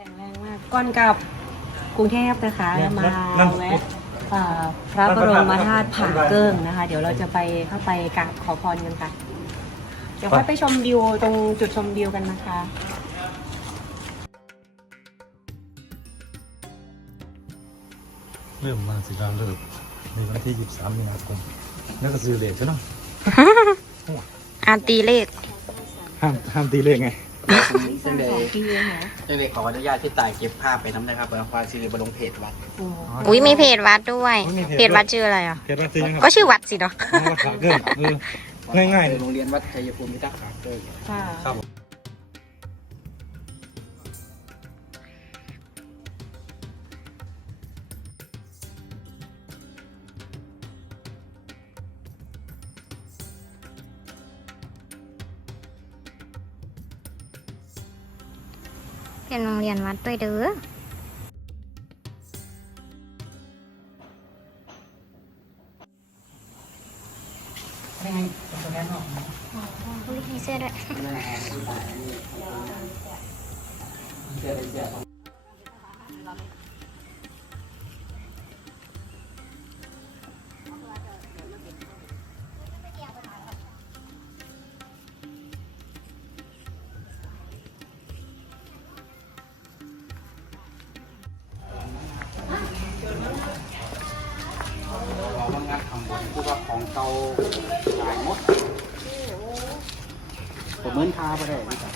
ข็งแรงมากก่อนกลับกรุงเทพนะคะเนี่ยมานั่งแวะเอ่อพระบรมธาตุผาเกิ้งนะคะ เดี๋ยวเราจะไปเข้าไปกราบขอพรกันค่ะ เดี๋ยวค่อยไปชมวิวตรงจุดชมวิวกันนะคะเริ่มมาสิการเลิกในวันที่ 23 มีนาคม แล้วก็ซื้อเลขใช่ไหมอ่านตีเลข ห้ามห้ามตีเลขไง ซึ่งเดย์ซึ่งเดย์ขออนุญาตที่ตายเก็บภาพไปน้ำนะครับบางซีรีส์บลงเพจวัดอุ้ยมีเพจวัดด้วย เพจวัดชื่ออะไรอะ เขียนว่าซื้อยังคก็รับชื่อวัดสิเนาะราคาเกินเออง่ายๆ โรงเรียนวัดชัยภูมิพิทักษ์ขาเกยค่ะ ครับ เป็นโรงเรียนวัดด้วยเด้ออุ้ยมีเสื้อด้วยข มเหมือนคาไปได้พี่จ๋า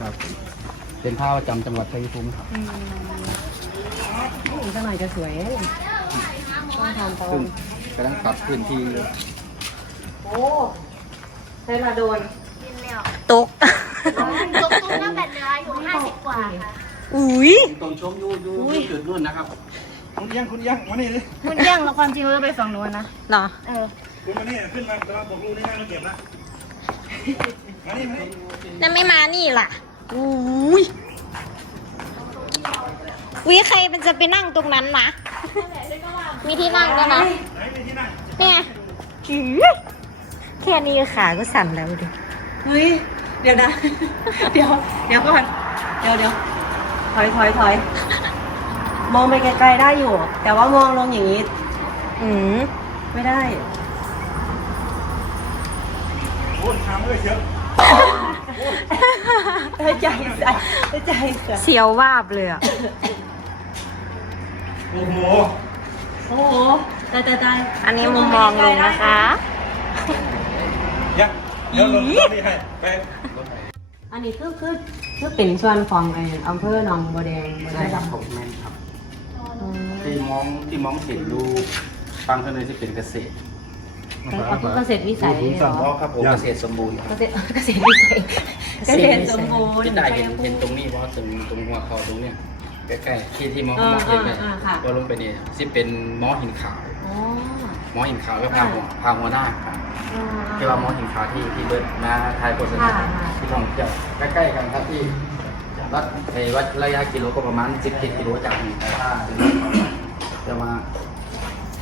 ครับ เป็นผ้าประจำจังหวัดชัยภูมิครับผู้หญิงสักหน่อยจะสวยต้องทำตอซึ่นงกำลังปรับพื้นที่โอ้ใช้ละโดนตกยกตุ้นตั้งแต่เนื้ออายุ50กว่าค่ะอุ้ยตรงช่วงยูยูจุดนู่นนะครับ คุณยังคุณยังมานี่เลยคุณย่างแล้วความจริงเราจะไปฝั่งโน้นนะเหรอเออ คุณมานี่ขึ้นมาตะวันตกลูกนี่ให้มาเก็บนะมานี่มานี่นั่นไม่มานี่ล่ะอุ้ยวิใครมันจะไปนั่งตรงนั้นนะมีที่นั่งด้วยนะไหนมีที่นั่งเนี่ยอื้อแค่นี้ขาก็สั่นแล้วดิเฮ้ย เดี๋ยวนะ เดี๋ยว เดี๋ยวก่อน เดี๋ยวเดี๋ยวถอยถอยถอย มองไปไกลๆได้อยู่ แต่ว่ามองลงอย่างนี้ อืมไม่ได้ โอ้ยทำเลยเชียวได้ใจใส่ได้ใจเกิดเสียววาบเลยอะโอ้โหโอ้โหตายตายตายอันนี้มุมมองลุงนะคะ ยักเดี๋ยวลงตอนนี้ให้ไปอันนี้คือคือคือเป็นส่วนของไอ้อำเภอหนองบัวแดงบัวแดใช่งครับผมแม่นครับที่ มองที่มองเห็นดูฟังเท่านั้นจะเป็นเกษตรอำเภอเกษตรวิสัยเหรอครับผมเกษตรสมบูรณ์คเกรับษตรเกษตรวิสัยเกษตรสมบูรณ์ที่ได้เห็นเห็นตรงนี้เพราะตรงตรงหัวเขาตรงเนี้ยใกล้ๆที่ที่มองเออมองเห็นเนี่ยเออเออค่ะว่าลงไปเนี่ยที่เป็นหมอหินขาวอ๋อหมอหินขาวก็พาหัวพาหัวหน้าครับเออที่ว่าหมอหินขาวที่ที่เบิร์ดมาทายโฆษณาค่ะค่ะที่ท่องเที่ยวใกล้ๆกันครับที่วัดในวัดระยะกิโลก็ประมาณ10กิโลจากนี้แต่ว่า จะมา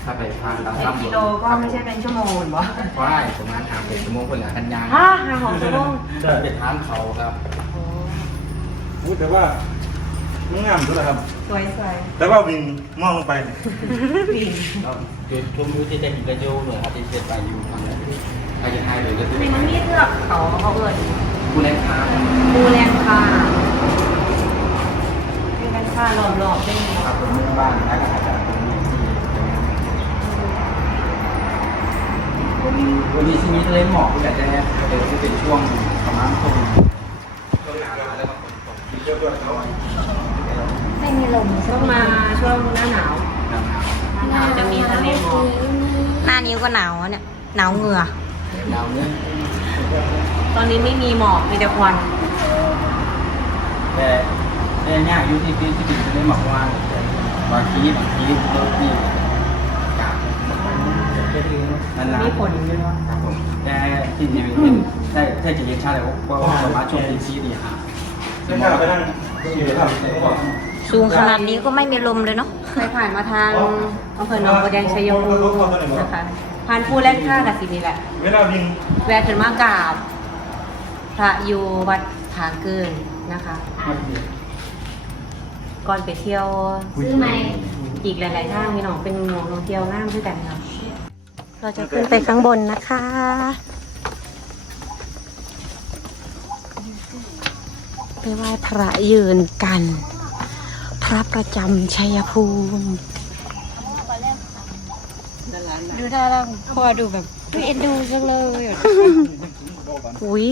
ถ้าไปทางตามสิบลำกิโลก็ไม่ใช่เป็นชั่วโมงเหรอว่ายประมาณทางเป็นชั่วโมงคนละกันยางฮ่าหาของชั่วโมงเดินไปทางเขาครับพูดแต่ว่ามันงามสุดแล้วครับ สวยสวยแต่ว่าวิ่งมองลงไปวิ่งจุดชมวิวที่จะเห็นกระโยงหน่อยครับที่เชียงรายอยู่ทางนั้นใครจะให้เลยก็คือในมันมีเทือกเขาเขาเอิญผู้เล่นค้าปูแลนคาปูแลนคารอบๆเป็นครับเป็นเมืองบ้านและก็อา ที่วันนี้ที่มีทะเลหมอกแต่จะเดี๋ยวจะเป็นช่วงประมาณต้นต้นหนาวแล้วก็ฝนตกมีเยอะด้วยเขาไม่มีลมต้องมาช่วงหน้าหนาวหนาวหน้าหนาวจะมีทะเลหมอกหน้านิ้วก็หนาวอะเนี่ยหนาวเหงื่อหนาวเนื้อตตอนนี้ไม่มีหมอกมีแต่ควันแต่แต่เนี่ยอยู่ที่ที่ที่ดินจะได้หมอกว่าบางทีบางทีรถนี่กาด นานๆมีผลด้วยวะครับผมแต่ที่นี่เป็นใช่ใช่จะเห็นชาติว่าว่าสามารถชมที่ซีดีฮะเส้นทางไปทางสี่ครับสูงขนาดนี้ก็ไม่มีลมเลยเนาะ เคยผ่านมาทางอำเภอหนองบัวแดงชัยภูมินะคะผ่านภูแล่นค่ากับสินี่แหละเวลาดิงแวะถึงมากราบพระอยู่วัดผาเกินนะคะ ก่อนไปเที่ยวซื้อไหมอีกหลาย ๆ ทางมีหนองเป็นหมวงท่องเที่ยวง่ามด้วยกันค่ะ เราจะขึ้นไปข้างบนนะคะ ไปไหว้พระยืนกัน พระประจำชัยภูมิ ดูท่าทางพ่อดูแบบเอ็นดูจังเลยอุ้ย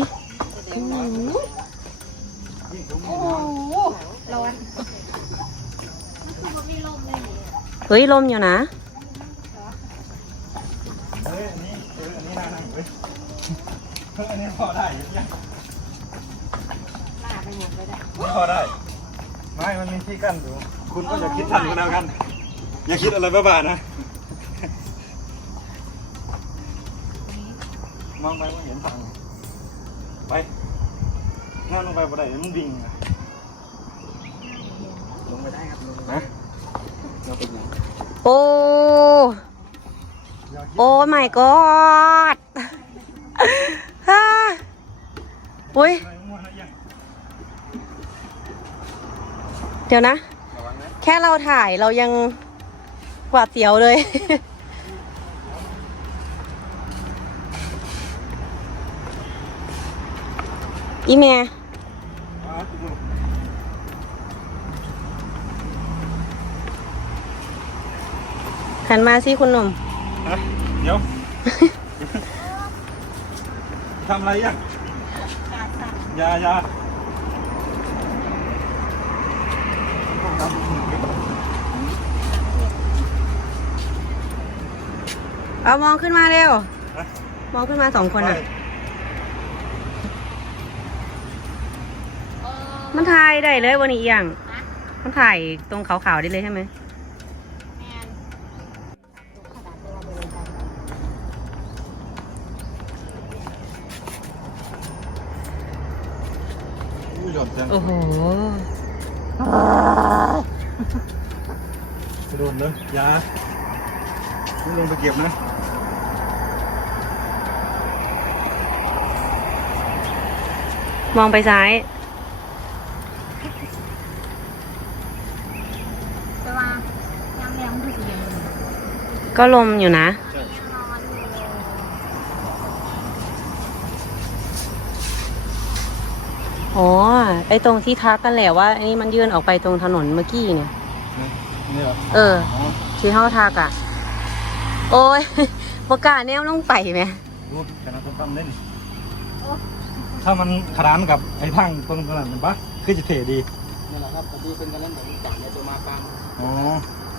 ร้อนเฮ้ยลมอยู่นะ เฮ้ยอันนี้เอออันนี้น่านั่งเว้ยเฮ้ย อันนี้พอได้ยังยังไม่พอได้ ไม่ มันมีที่กั้นอยู่ คุณก็อย่าคิดทันกันแล้วกัน อย่าคิดอะไรบ้าๆนะ มองไปก็เห็นทาง ไปนั่งลงไปบ่ได้มันดิ่งอะลงไปได้ครับลงนะเราเป็นยังโอ้ โอ้ my god ฮ่า อุ้ย เดี๋ยวนะระวังนะ แค่เราถ่ายเรายังหวาดเสียวเลย อีเมียหันมาสิคุณหนุ่มฮะเดี๋ยว ทำอะไรยังอ ยาอยาเอามองขึ้นมาเร็วฮะมองขึ้นมาสองคนอะ มันถ่ายได้เลยวันนี้อีหยังมันถ่ายตรงขาวๆได้เลยใช่ไหมะโดดเลยอยาไม่ลงไปเก็บนะมองไปซ้าย แต่ว่ายังแรงคือสียังก็ลมอยู่นะ ใช่ร้อนอยู่เลยอ๋อ ไอตรงที่ทักกันแหละว่าอันนี้มันยื่นออกไปตรงถนนเมื่อกี้เนี่ยนี่ เหรอเออ อ๋อที่เขาทักอะ โอ้ยประกล้าศแนวลงไปไหมรู้แต่เราต้องทำเล่นถ้ามันขนานกับไอ้ทางตรงนั้นมันปะคือจะเท่ดีนั่นแหละครับปฏิเป็นกันเล่นเหมือนจับในตัวมาปังอ๋อ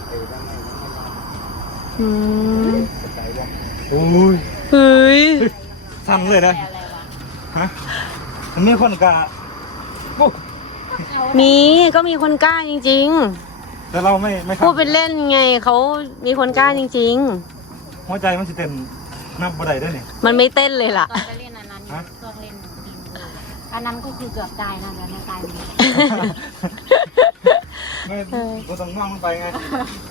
ไอ้ด้านในนั้นไม่ได้อืมใจว่าโอ้ยเฮ้ย สั่นเลยนะฮะมันมีคนกะโอ้มีก็มีคนกล้าจริง แต่เราไม่ไม่ๆพูดเป็นเล่นไงเขามีคนกล้าจริง หัวใจมันจะเต้นนับบ่ได้ด้วยนี่ ๆ มันไม่เต้นเลยล่ะ ตอนไปเล่นอันนั้นอยู่ตอนเล่นทีมเลยอันนั้นก็คือเกือบตายนะแต่ไม่ตายเลยไม่ก็ต้องมองลงไปไง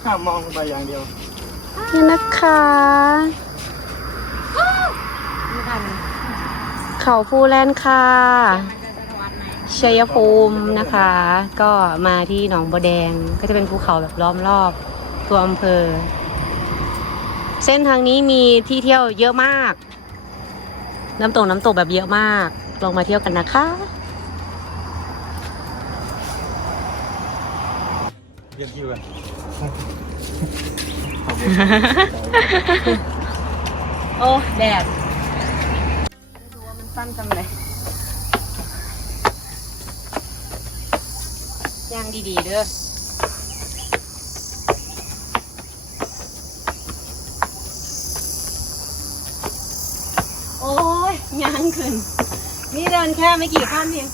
ห้ามมองลงไปอย่างเดียว นี่นะคะ ไม่ได้มันเขาฟูแลนด์ค่ะ มันจะสะท้อนไหม ชัยภูมินะคะ ก็มาที่หนองบัวแดงก็จะเป็นภูเขาแบบล้อมรอบตัวอำเภอ เส้นทางนี้มีที่เที่ยวเยอะมาก น้ำตกน้ำตกแบบเยอะมาก ลองมาเที่ยวกันนะคะเรียนคิวกันโอ้ แดดดูว่ามันสั้นจังเลยย่า งดีๆเด้อโอ้ยย่างขึ้น นี่เดินแค่ไม่กี่ขั้นเอง